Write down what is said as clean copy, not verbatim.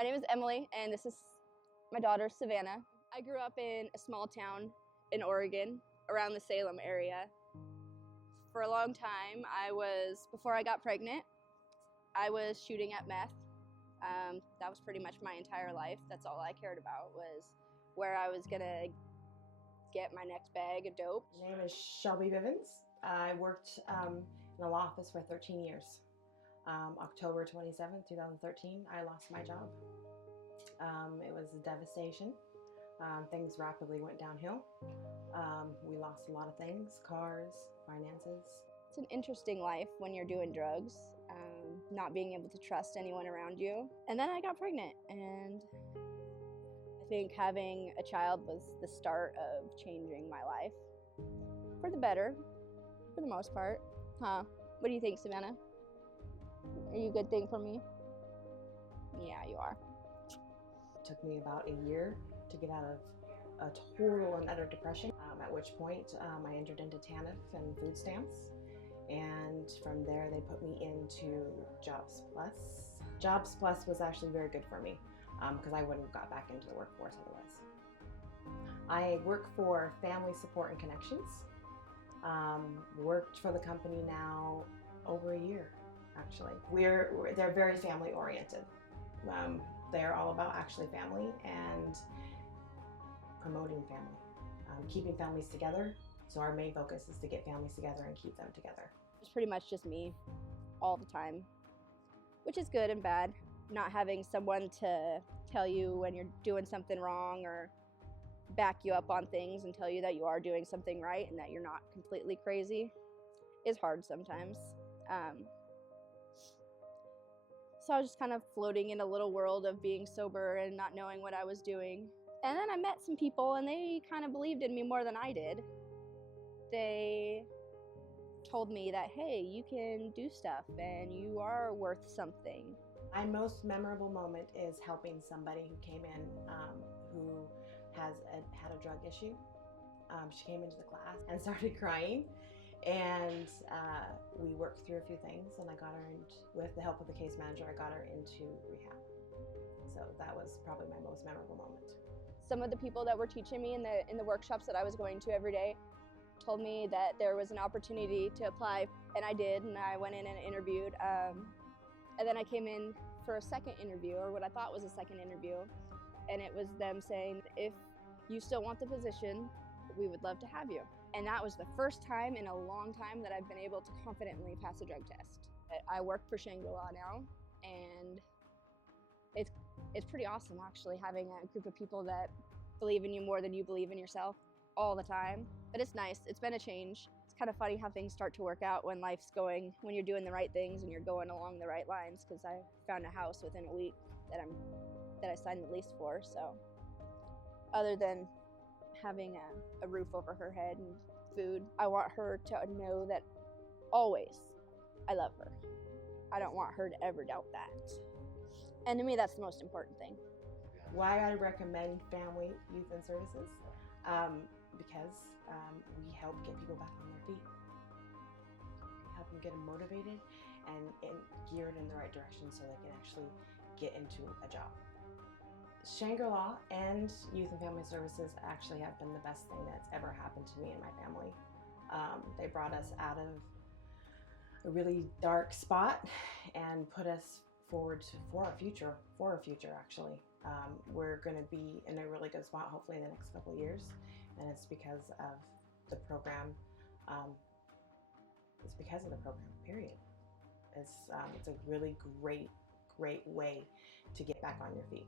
My name is Emily, and this is my daughter, Savannah. I grew up in a small town in Oregon, around the Salem area. For a long time, before I got pregnant, I was shooting at meth. That was pretty much my entire life. That's all I cared about, was where I was gonna get my next bag of dope. My name is Shelby Bivens. I worked in the law office for 13 years. October 27, 2013, I lost my job. It was a devastation. Things rapidly went downhill. We lost a lot of things, cars, finances. It's an interesting life when you're doing drugs, not being able to trust anyone around you. And then I got pregnant, and I think having a child was the start of changing my life. For the better, for the most part. Huh? What do you think, Savannah? Are you a good thing for me? Yeah, you are. It took me about a year to get out of a total and utter depression, at which point I entered into TANF and food stamps. And from there, they put me into Jobs Plus. Jobs Plus was actually very good for me because I wouldn't have got back into the workforce otherwise. I work for Family Support and Connections. Worked for the company now over a year, actually. They're very family oriented. They're all about actually family and promoting family, keeping families together. So our main focus is to get families together and keep them together. It's pretty much just me all the time, which is good and bad. Not having someone to tell you when you're doing something wrong or back you up on things and tell you that you are doing something right and that you're not completely crazy is hard sometimes. So I was just kind of floating in a little world of being sober and not knowing what I was doing. And then I met some people, and they kind of believed in me more than I did. They told me that, hey, you can do stuff and you are worth something. My most memorable moment is helping somebody who came in who had a drug issue. She came into the class and started crying, and we worked through a few things, and I got her with the help of the case manager, I got her into rehab. So that was probably my most memorable moment. Some of the people that were teaching me in the workshops that I was going to every day told me that there was an opportunity to apply, and I did, and I went in and interviewed. And then I came in for a second interview, or what I thought was a second interview, and it was them saying, if you still want the position, we would love to have you. And that was the first time in a long time that I've been able to confidently pass a drug test. I work for Shangri-La now, and it's pretty awesome actually having a group of people that believe in you more than you believe in yourself all the time. But it's nice, it's been a change. It's kind of funny how things start to work out when when you're doing the right things and you're going along the right lines, because I found a house within a week that I signed the lease for. So other than having a roof over her head and food, I want her to know that always I love her. I don't want her to ever doubt that. And to me, that's the most important thing. Why I recommend Family Youth and Services? Because we help get people back on their feet. We help them get them motivated and geared in the right direction so they can actually get into a job. Shangri-La and Youth and Family Services actually have been the best thing that's ever happened to me and my family. They brought us out of a really dark spot and put us forward for a future actually. We're going to be in a really good spot hopefully in the next couple of years, and it's because of the program. It's because of the program, period. It's a really great way to get back on your feet.